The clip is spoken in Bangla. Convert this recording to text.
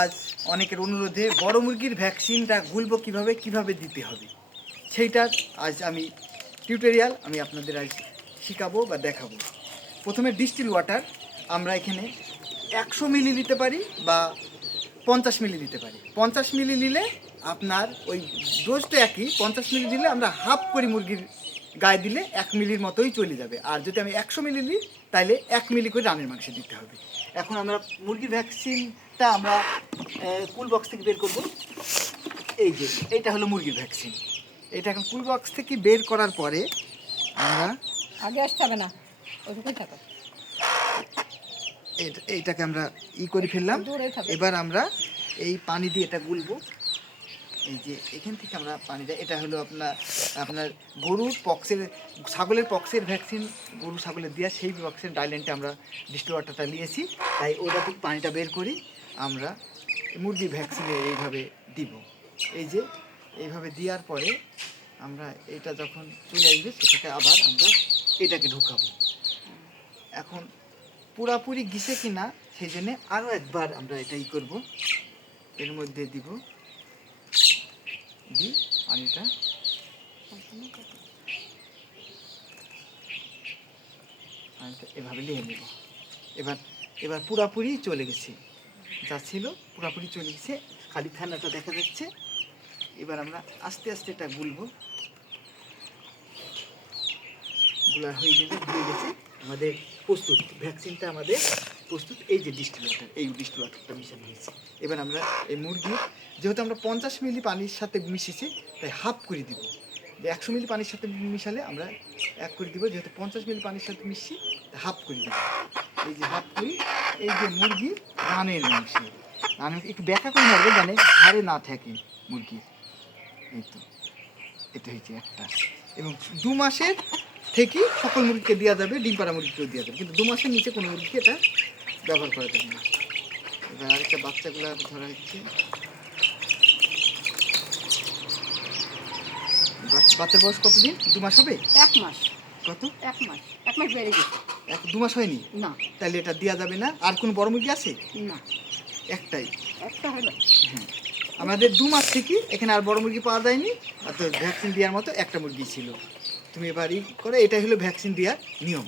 আজ অনেকের অনুরোধে বড় মুরগির ভ্যাকসিনটা গুলবো কিভাবে দিতে হবে সেইটার আজ আমি টিউটোরিয়াল আমি আপনাদের আজ শেখাবো বা দেখাবো। প্রথমে ডিস্টিল ওয়াটার আমরা এখানে 100 মিলি নিতে পারি বা 50 মিলি নিতে পারি। 50 মিলি নিলে আপনার ওই ডোজটা একই, 50 মিলি দিলে আমরা হাফ করে মুরগির গায়ে দিলে 1 মিলির মতোই চলে যাবে। আর যদি আমি 100 মিলি নিই তাহলে 1 মিলি করে রানের মাংসে দিতে হবে। এখন আমরা মুরগির ভ্যাকসিনটা আমরা কুল বক্স থেকে বের করব। এই যে এইটা হলো মুরগির ভ্যাকসিন। এটা এখন কুল বক্স থেকে বের করার পরে আমরা আগে আসতে হবে না, ওইটুকুই থাকো। এইটাকে আমরা করে ফেললাম। এবার আমরা এই পানি দিয়ে এটা গুলবো। এই যে এখান থেকে আমরা পানিটা, এটা হলো আপনার গরুর পক্সের, ছাগলের পক্সের ভ্যাকসিন, গরু ছাগলের দেওয়া সেই পক্সের ডাইল্যান্ডে আমরা ডিস্টিল ওয়াটারটা নিয়েছি, তাই ওটা থেকে পানিটা বের করি আমরা মুরগির ভ্যাকসিনে এইভাবে দিব। এই যে এইভাবে দেওয়ার পরে আমরা এটা যখন চলে আসবে সেটাকে আবার আমরা এটাকে ঢোকাবো। এখন পুরাপুরি গিসে কিনা সেই জন্যে আরও একবার আমরা এটাই করব। এর মধ্যে দিব পানিটা, এভাবে নিয়ে নেব। এবার পুরাপুরি চলে গেছে, যা ছিল পুরাপুরি চলে গেছে, খালি ফেনাটা দেখা যাচ্ছে। এবার আমরা আস্তে আস্তে এটা গুলবো। গুলার হয়ে গেছে আমাদের প্রস্তুত, ভ্যাকসিনটা আমাদের প্রস্তুত। এই যে ডিস্টিল ওয়াটার, এই ডিস্টিল ওয়াটারটা মিশানো হয়েছে। এবার আমরা এই মুরগি, যেহেতু আমরা 50 মিলি পানির সাথে মিশিয়েছি তাই হাফ করে দিব। 100 মিলি পানির সাথে মিশালে আমরা 1 করে দিব, যেহেতু 50 মিলি পানির সাথে মিশিয়ে হাফ করে দিব। এই যে হাফ করি, এই যে মুরগি রানের মাংস, একটু ব্যাখ্যা করে মারবে জানে হাড়ে না থাকে মুরগি। এই তো এটা হয়েছে একটা। এবং 2 মাসের থেকে সকল মুরগিকে দেওয়া যাবে, ডিম পাড়া মুরগিকেও দেওয়া যাবে, কিন্তু 2 মাসের নিচে কোনো মুরগিকে এটা ব্যবহার করা যাবে না। এবার আরেকটা বাচ্চাগুলো ধরা হচ্ছে। বাচ্চার বয়স কতদিন? 2 মাস হবে? 1 মাস। কত? 1 মাস। 1 মাস বেড়ে গেছে। 2 মাস হয়নি? না। তাহলে এটা দেওয়া যাবে না। আর কোনো বড় মুরগি আছে? না, একটাই। একটা হলো। হ্যাঁ, আমাদের 2 মাস থেকে এখানে আর বড় মুরগি পাওয়া যায়নি, আর তো ভ্যাকসিন দেওয়ার মতো একটা মুরগি ছিল। তুমি এবার করে, এটাই হলো ভ্যাকসিন দেওয়ার নিয়ম।